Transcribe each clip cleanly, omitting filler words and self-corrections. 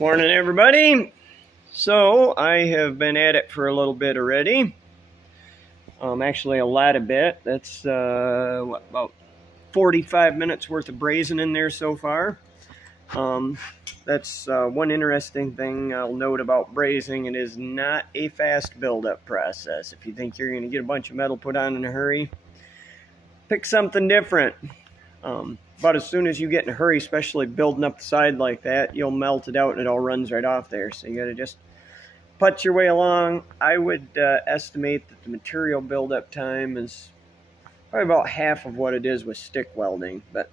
Morning, everybody. So I have been at it for a little bit already. Actually, a lot of bit. That's about 45 minutes worth of brazing in there so far. That's one interesting thing I'll note about brazing. It is not a fast buildup process. If you think you're going to get a bunch of metal put on in a hurry, pick something different. About as soon as you get in a hurry, especially building up the side like that, you'll melt it out and it all runs right off there. So you got to just putz your way along. I would estimate that the material buildup time is probably about half of what it is with stick welding, but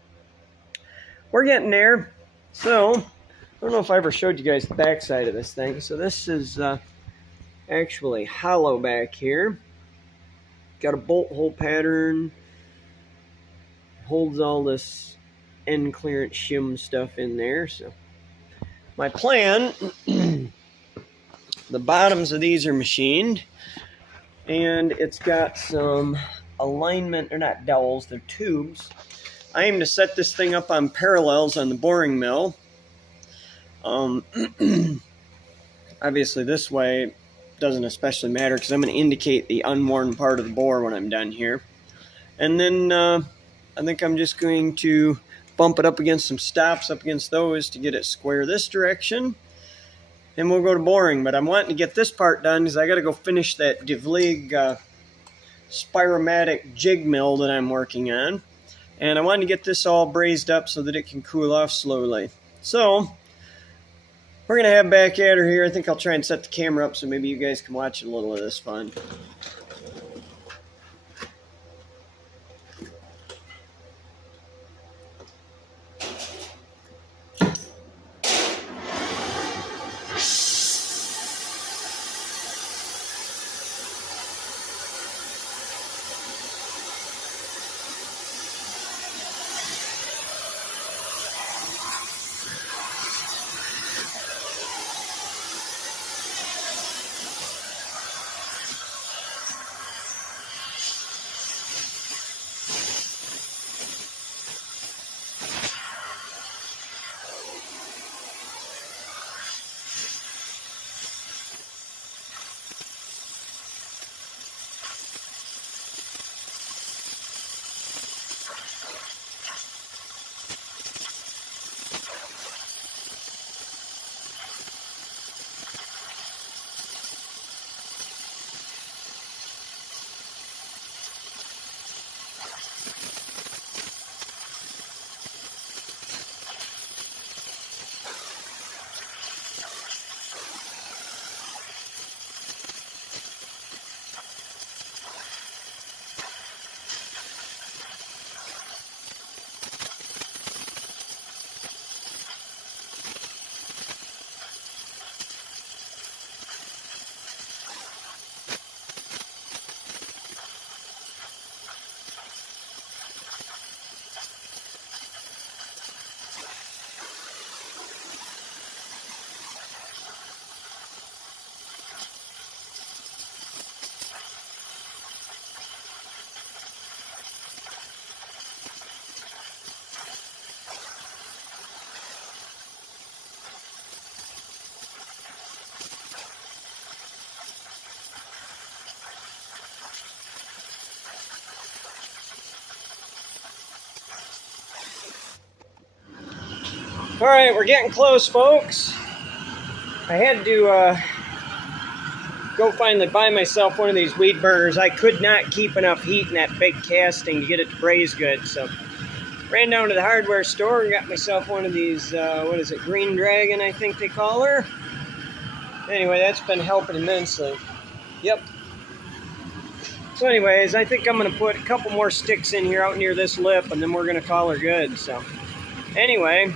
we're getting there. So I don't know if I ever showed you guys the back side of this thing. So this is actually hollow back here. Got a bolt hole pattern. Holds all this end clearance shim stuff in there. So my plan, the bottoms of these are machined, and it's got some alignment. They're not dowels, they're tubes. I aim to set this thing up on parallels on the boring mill. Obviously this way doesn't especially matter because I'm going to indicate the unworn part of the bore when I'm done here. And then I think I'm just going to bump it up against some stops up against those to get it square this direction. And we'll go to boring. But I'm wanting to get this part done because I got to go finish that DeVlieg Spiromatic jig mill that I'm working on. And I want to get this all brazed up so that it can cool off slowly. So we're going to have back at her here. I think I'll try and set the camera up so maybe you guys can watch a little of this fun. All right, we're getting close, folks. I had to go finally buy myself one of these weed burners. I could not keep enough heat in that big casting to get it to braze good, so ran down to the hardware store and got myself one of these, what is it, Green Dragon, I think they call her. Anyway, that's been helping immensely. Yep. So anyways, I think I'm going to put a couple more sticks in here out near this lip, and then we're going to call her good. So anyway,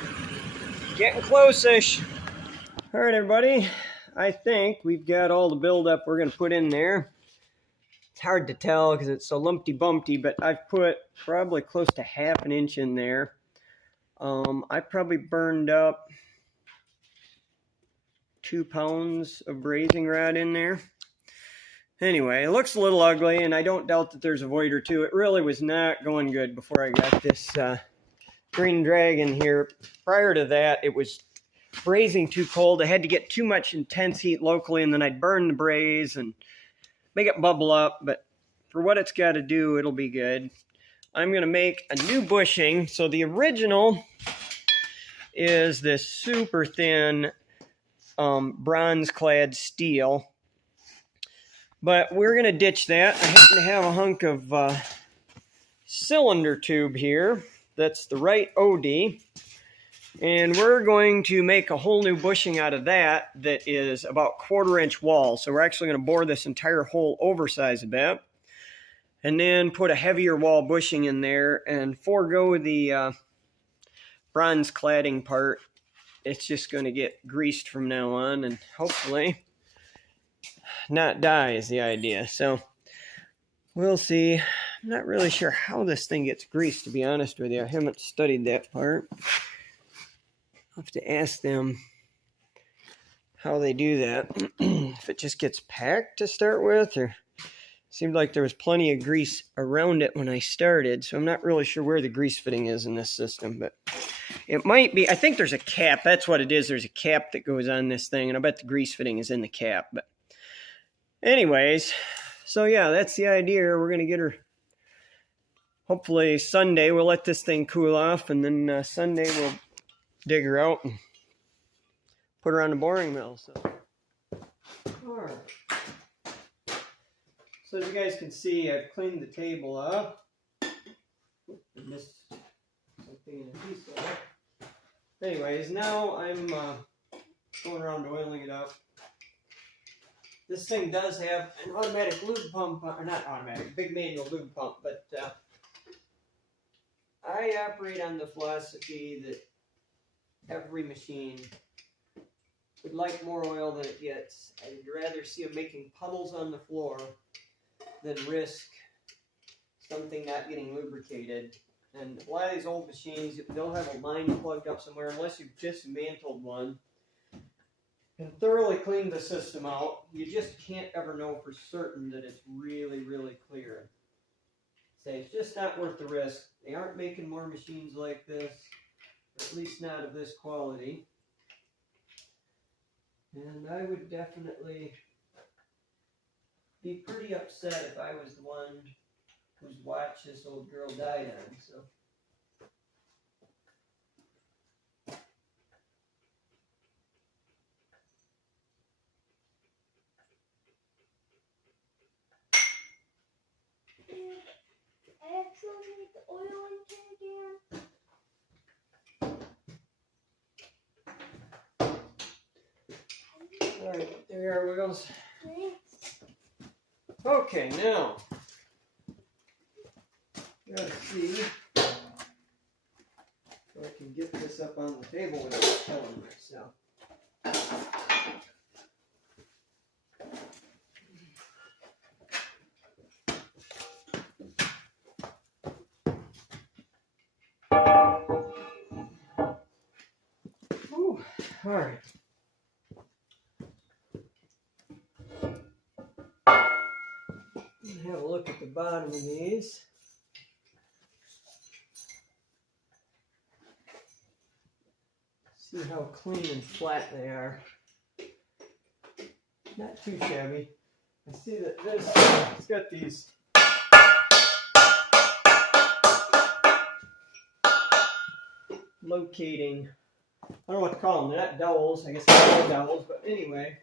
getting close-ish. All right, everybody. I think we've got all the buildup we're going to put in there. It's hard to tell because it's so lumpty-bumpty, but I've put probably close to ½ an inch in there. I probably burned up 2 pounds of brazing rod in there. Anyway, it looks a little ugly, and I don't doubt that there's a void or two. It really was not going good before I got this Green Dragon here. Prior to that, it was brazing too cold. I had to get too much intense heat locally, and then I'd burn the braze and make it bubble up. But for what it's got to do, it'll be good. I'm going to make a new bushing. So the original is this super thin bronze-clad steel. But we're going to ditch that. I happen to have a hunk of cylinder tube here. That's the right OD. And we're going to make a whole new bushing out of that that is about 1/4-inch wall. So we're actually going to bore this entire hole oversize a bit. And then put a heavier wall bushing in there and forego the bronze cladding part. It's just going to get greased from now on and hopefully not die is the idea. So we'll see. I'm not really sure how this thing gets greased, to be honest with you. I haven't studied that part. I'll have to ask them how they do that. If it just gets packed to start with, or seemed like there was plenty of grease around it when I started, so I'm not really sure where the grease fitting is in this system, but it might be. I think there's a cap. That's what it is. There's a cap that goes on this thing, and I bet the grease fitting is in the cap. But anyways, so yeah, that's the idea. We're going to get her, hopefully Sunday, we'll let this thing cool off, and then Sunday we'll dig her out and put her on the boring mill. So, all right. So as you guys can see, I've cleaned the table up. I missed something in a piece there. Anyways, now I'm going around oiling it up. This thing does have an automatic lube pump, or not automatic, big manual lube pump, but I operate on the philosophy that every machine would like more oil than it gets. I'd rather see them making puddles on the floor than risk something not getting lubricated. And a lot of these old machines, they'll have a line plugged up somewhere unless you've dismantled one and thoroughly cleaned the system out. You just can't ever know for certain that it's really, really clear. Say it's just not worth the risk. They aren't making more machines like this, or at least not of this quality. And I would definitely be pretty upset if I was the one whose watch this old girl died on. So I actually need the oil in again. alright, there we go. Okay, now let's see if I can get this up on the table without killing myself. Whew. All right. Have a look at the bottom of these. See how clean and flat they are. Not too shabby. I see that this, it's got these locating, I don't know what to call them. They're not dowels. I guess they're dowels, but anyway.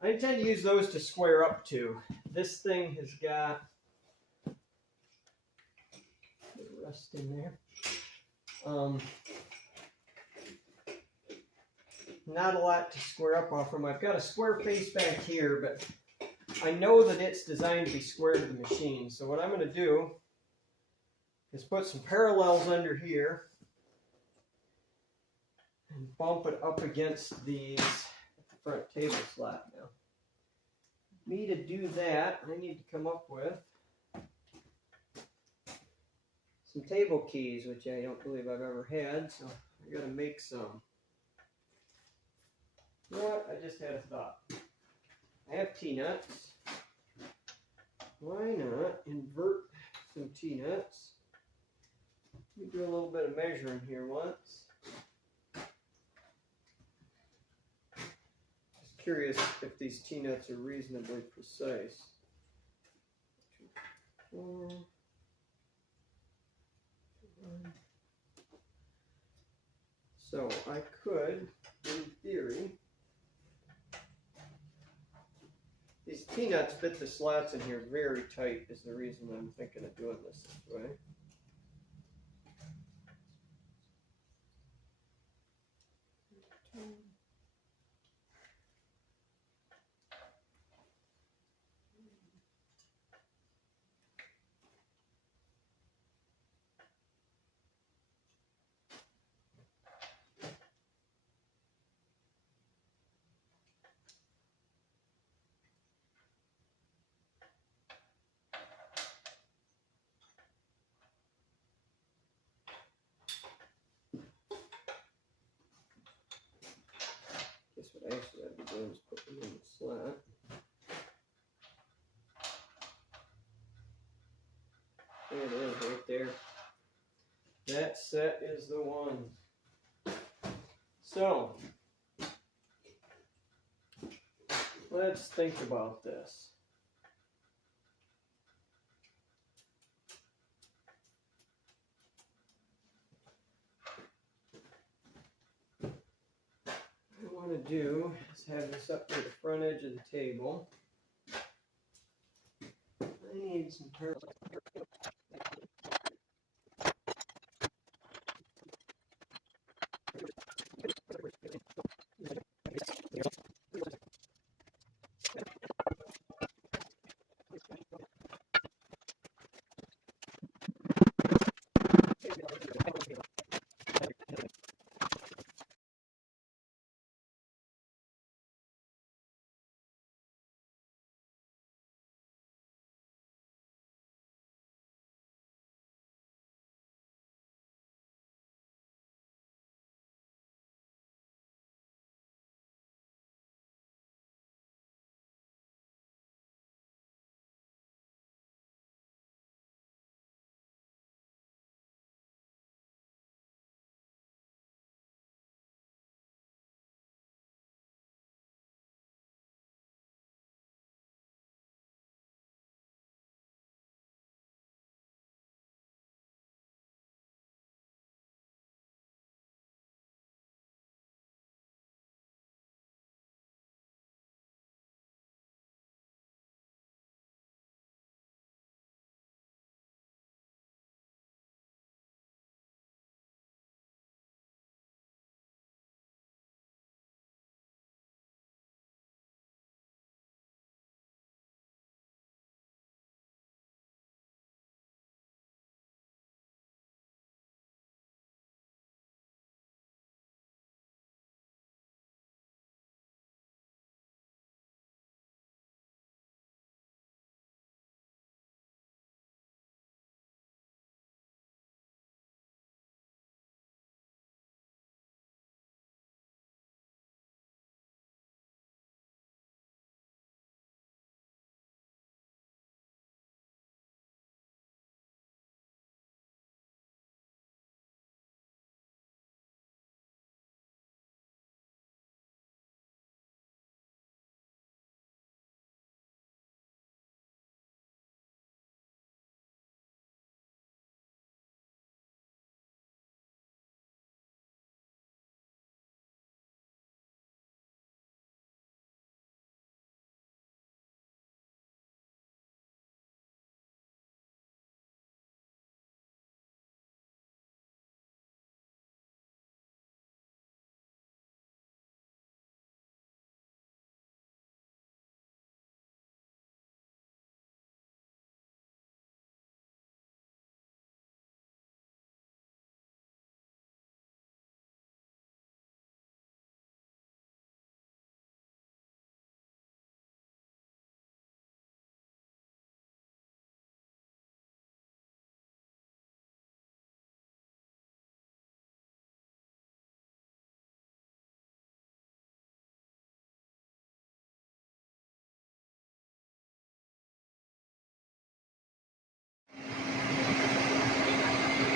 I intend to use those to square up to. This thing has got a bit of rust in there. Not a lot to square up off from. I've got a square face back here, but I know that it's designed to be square to the machine. So what I'm going to do is put some parallels under here and bump it up against these front table slot now. Me to do that, I need to come up with some table keys, which I don't believe I've ever had, so I gotta make some. You know what? I just had a thought. I have T-nuts. Why not invert some T-nuts? Let me do a little bit of measuring here once. curious if these T-nuts are reasonably precise. 2, 4, 1. So I could, in theory, these T-nuts fit the slots in here very tight is the reason I'm thinking of doing this way. Guess what I actually have to do is put them in the slot. There it is, right there. That set is the one. So, let's think about this. What I want to do is have this up to the front edge of the table. I need some parallel.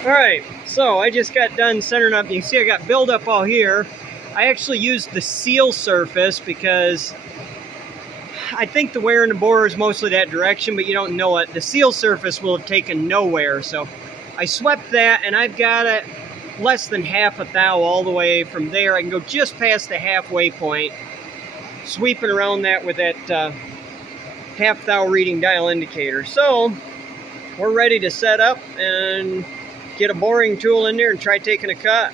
All right, so I just got done centering up. You can see I got buildup all here. I actually used the seal surface because I think the wear in the bore is mostly that direction, but you don't know it. The seal surface will have taken nowhere, so I swept that, and I've got it less than half a thou all the way from there. I can go just past the halfway point, sweeping around that with that half thou reading dial indicator. So we're ready to set up and get a boring tool in there and try taking a cut.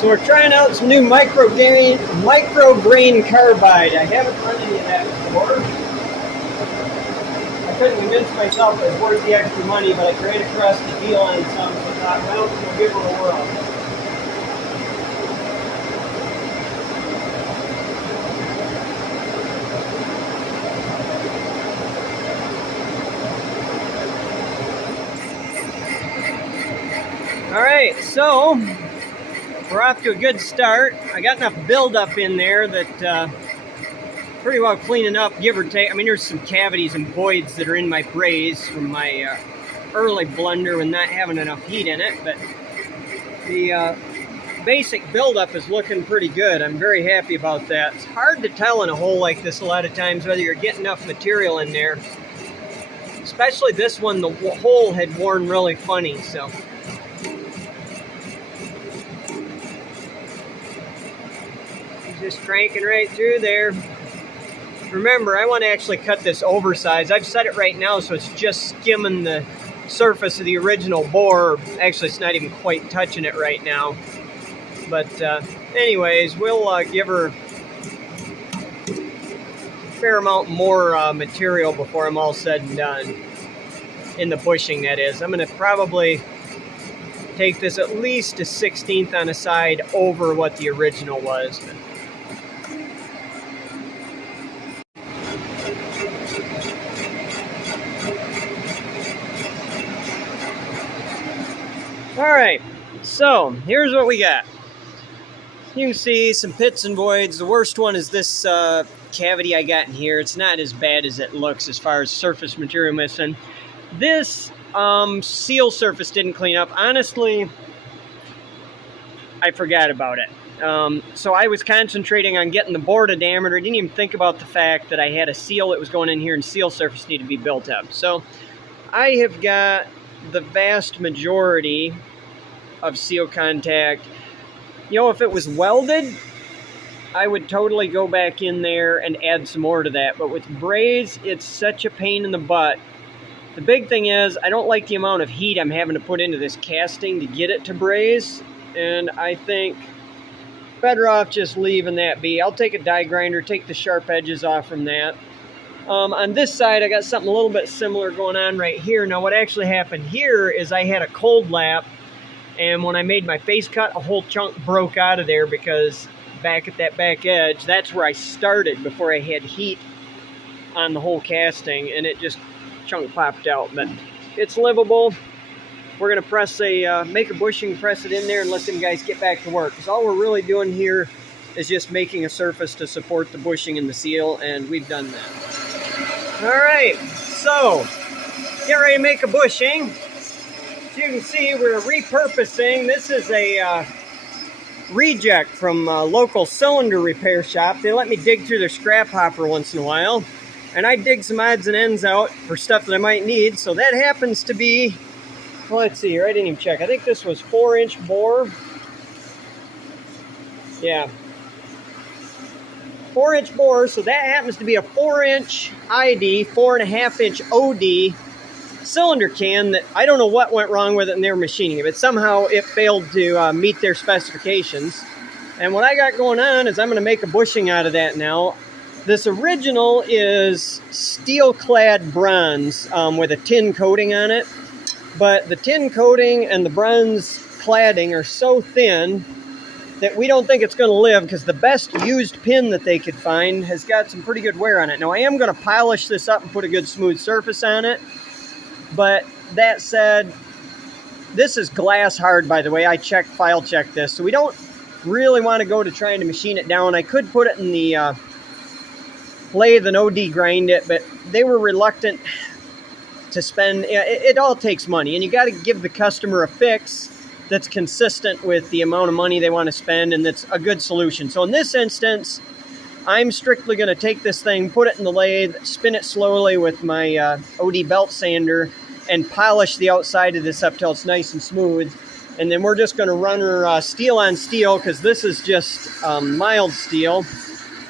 So we're trying out some new micrograin carbide. I haven't run any of that before. I couldn't convince myself it was worth the extra money, but I ran across the deal on some, so I thought, well, we'll give it a whirl. All right, so we're off to a good start. I got enough buildup in there that pretty well cleaning up, give or take. I mean, there's some cavities and voids that are in my braze from my early blender with not having enough heat in it, but the basic buildup is looking pretty good. I'm very happy about that. It's hard to tell in a hole like this a lot of times whether you're getting enough material in there. Especially this one, the hole had worn really funny, so. Just cranking right through there. Remember, I want to actually cut this oversized. I've set it right now so it's just skimming the surface of the original bore. Actually, it's not even quite touching it right now. But anyways, we'll give her a fair amount more material before I'm all said and done. In the bushing, that is. I'm going to probably take this at least a 1/16 on a side over what the original was. Alright, so here's what we got. You can see some pits and voids. The worst one is this cavity I got in here. It's not as bad as it looks as far as surface material missing. This seal surface didn't clean up. Honestly, I forgot about it. So I was concentrating on getting the bore to diameter. I didn't even think about the fact that I had a seal that was going in here and seal surface needed to be built up. So I have got the vast majority of seal contact. You know, if it was welded, I would totally go back in there and add some more to that. But with braze, it's such a pain in the butt. The big thing is, I don't like the amount of heat I'm having to put into this casting to get it to braze. And I think better off just leaving that be. I'll take a die grinder, take the sharp edges off from that. On this side, I got something a little bit similar going on right here. Now, what actually happened here is I had a cold lap, and when I made my face cut, a whole chunk broke out of there because back at that back edge, that's where I started before I had heat on the whole casting, and it just chunk popped out. But it's livable. we're going to press make a bushing, press it in there, and let them guys get back to work. Because all we're really doing here is just making a surface to support the bushing and the seal, and we've done that. All right, so get ready to make a bushing. As you can see, we're repurposing. This is a reject from a local cylinder repair shop. They let me dig through their scrap hopper once in a while, and I dig some odds and ends out for stuff that I might need. So that happens to be, well, let's see here, I didn't even check. I think this was 4-inch bore. Yeah, 4-inch bore. So that happens to be a 4-inch ID, 4.5-inch OD cylinder can that I don't know what went wrong with it in their machining it, but somehow it failed to meet their specifications. And what I got going on is I'm going to make a bushing out of that now. This original is steel-clad bronze with a tin coating on it, but the tin coating and the bronze cladding are so thin that we don't think it's going to live, because the best used pin that they could find has got some pretty good wear on it. Now I am going to polish this up and put a good smooth surface on it. But that said, this is glass hard, by the way. I file checked this. So we don't really want to go to trying to machine it down. I could put it in the lathe and OD grind it, but they were reluctant to spend. It all takes money, and you got to give the customer a fix that's consistent with the amount of money they want to spend, and that's a good solution. So in this instance, I'm strictly going to take this thing, put it in the lathe, spin it slowly with my OD belt sander, and polish the outside of this up till it's nice and smooth. And then we're just going to run her steel on steel, because this is just mild steel.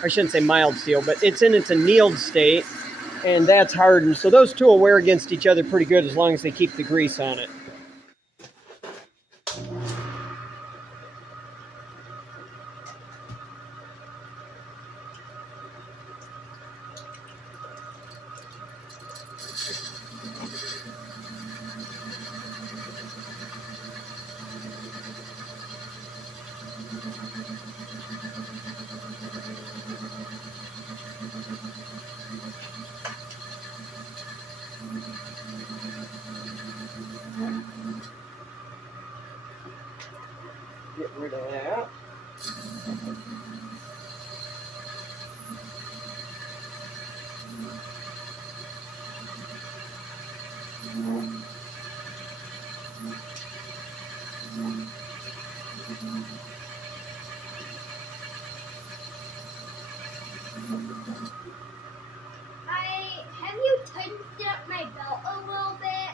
I shouldn't say mild steel, but it's in its annealed state, and that's hardened. So those two will wear against each other pretty good as long as they keep the grease on it. Get rid of that. Have you tightened up my belt a little bit?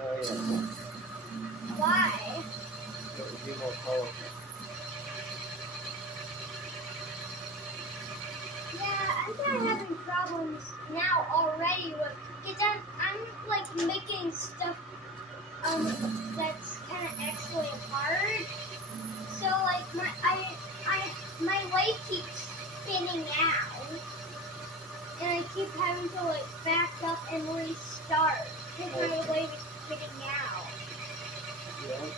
Oh, yeah. Why? That would be more colorful. Yeah, I'm kind of having problems now already with, because I'm like making stuff that's kind of actually hard. So like my lathe keeps spinning out, and I keep having to like back up and restart because my lathe is spinning out. Yeah.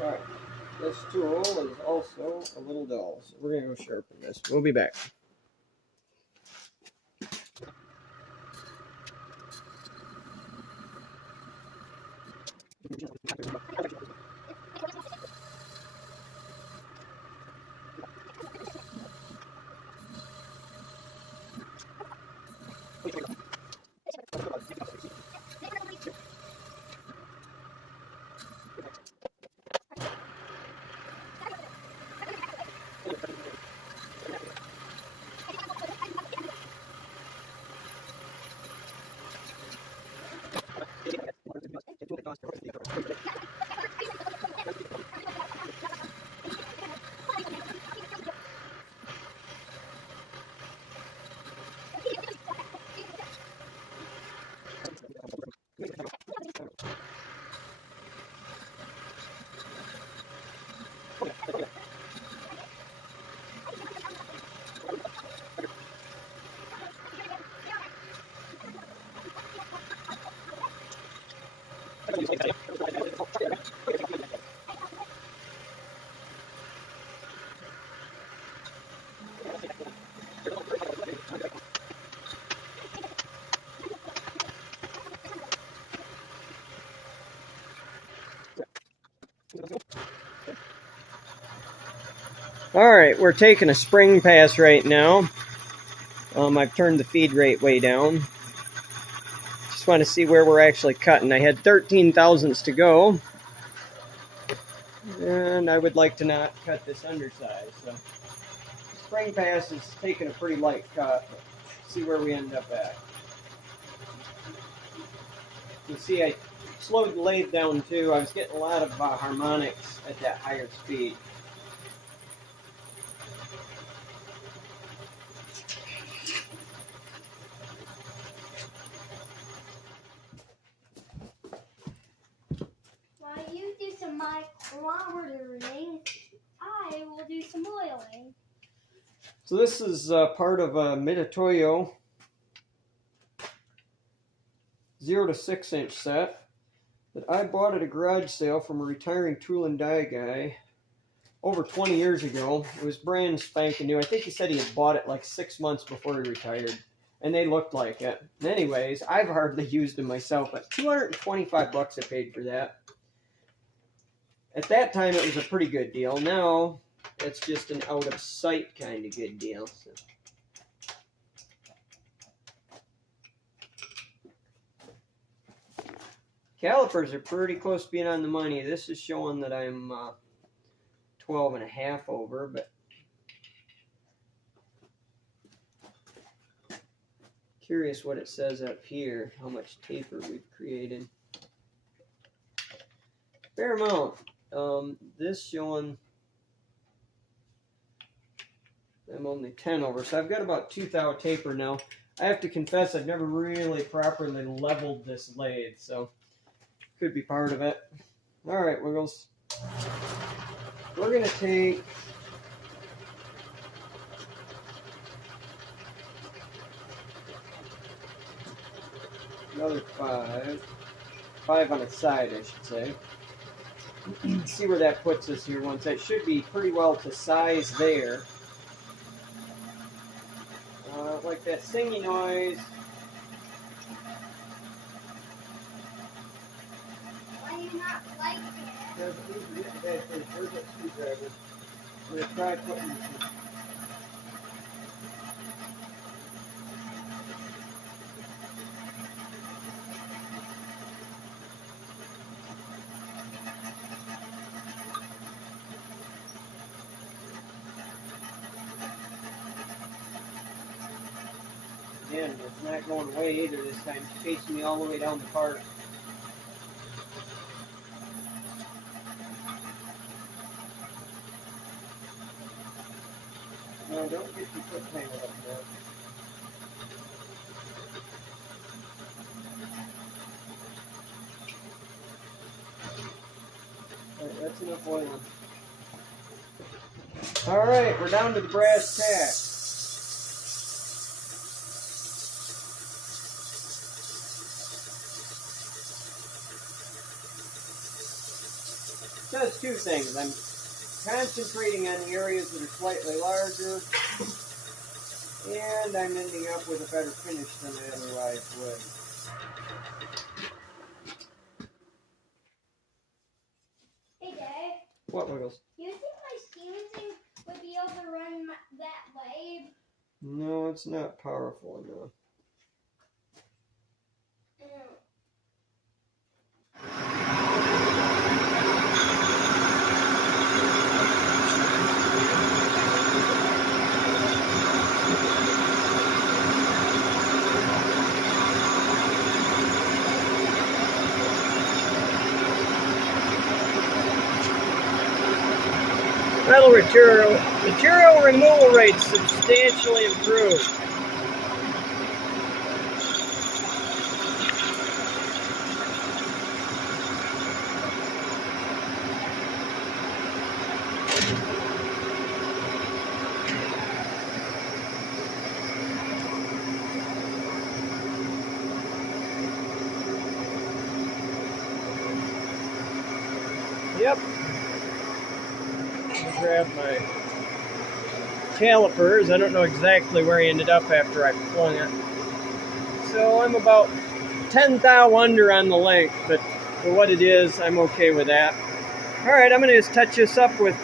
Alright, this tool is also a little dull, so we're going to go sharpen this. We'll be back. Alright, we're taking a spring pass right now. I've turned the feed rate way down. Just want to see where we're actually cutting. I had 13 thousandths to go. And I would like to not cut this undersize. So spring pass is taking a pretty light cut. But see where we end up at. You see I slowed the lathe down too. I was getting a lot of harmonics at that higher speed. While you do some micrometering, I will do some oiling. So this is part of a Mitutoyo 0 to 6 inch set that I bought at a garage sale from a retiring tool and die guy over 20 years ago. It was brand spanking new. I think he said he had bought it like 6 months before he retired, and they looked like it. Anyways, I've hardly used them myself, but 225 bucks I paid for that. At that time, it was a pretty good deal. Now, it's just an out-of-sight kind of good deal. So. Calipers are pretty close to being on the money. This is showing that I'm 12 and a half over, but curious what it says up here, how much taper we've created. Fair amount. This showing I'm only 10 over, so I've got about 2 thou taper now. I have to confess I've never really properly leveled this lathe, so could be part of it. Alright, Wiggles. We're going to take another 5. 5 on its side, I should say. See where that puts us here once. That should be pretty well to size there. Like that singing noise. Why do you not like it? There's that screwdriver. I'm going to try putting this in. Again, it's not going away either this time. It's chasing me all the way down the cart. No, don't get your foot tangled up there. Alright, that's enough oil. Alright, we're down to the brass tacks. It does two things. I'm concentrating on the areas that are slightly larger, and I'm ending up with a better finish than I otherwise would. Hey, Dad. What, Wiggles? Do you think my sequencing would be able to run that lathe? No, it's not powerful enough. Metal material removal rate substantially improved. Yep. I'll grab my calipers. I don't know exactly where he ended up after I flung it. So I'm about 10 thou under on the length, but for what it is, I'm okay with that. All right, I'm going to just touch this up with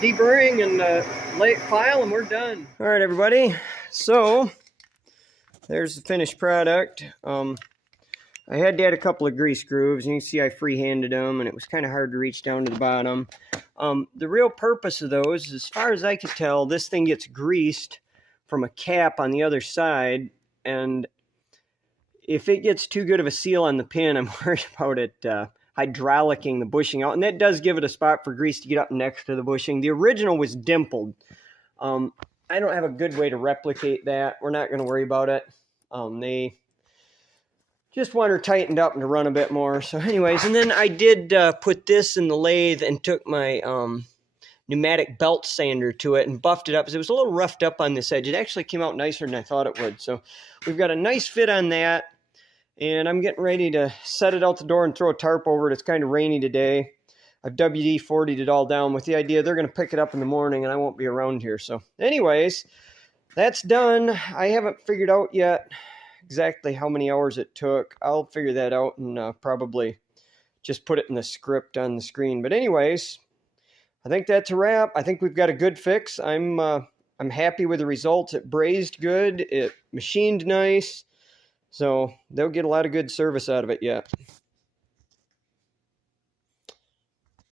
deburring and late file, and we're done. All right, everybody. So there's the finished product. I had to add a couple of grease grooves. You can see I free-handed them, and it was kind of hard to reach down to the bottom. The real purpose of those, as far as I could tell, this thing gets greased from a cap on the other side, and if it gets too good of a seal on the pin, I'm worried about it hydraulicking the bushing out, and that does give it a spot for grease to get up next to the bushing. The original was dimpled. I don't have a good way to replicate that. We're not going to worry about it. They just want her tightened up and to run a bit more. So anyways, and then I did put this in the lathe and took my pneumatic belt sander to it and buffed it up because it was a little roughed up on this edge. It actually came out nicer than I thought it would. So we've got a nice fit on that. And I'm getting ready to set it out the door and throw a tarp over it. It's kind of rainy today. I've WD-40'd it all down with the idea they're going to pick it up in the morning and I won't be around here. So anyways, that's done. I haven't figured out yet exactly how many hours it took. I'll figure that out and probably just put it in the script on the screen. But anyways, I think that's a wrap. I think we've got a good fix. I'm happy with the results. It brazed good. It machined nice. So they'll get a lot of good service out of it yet.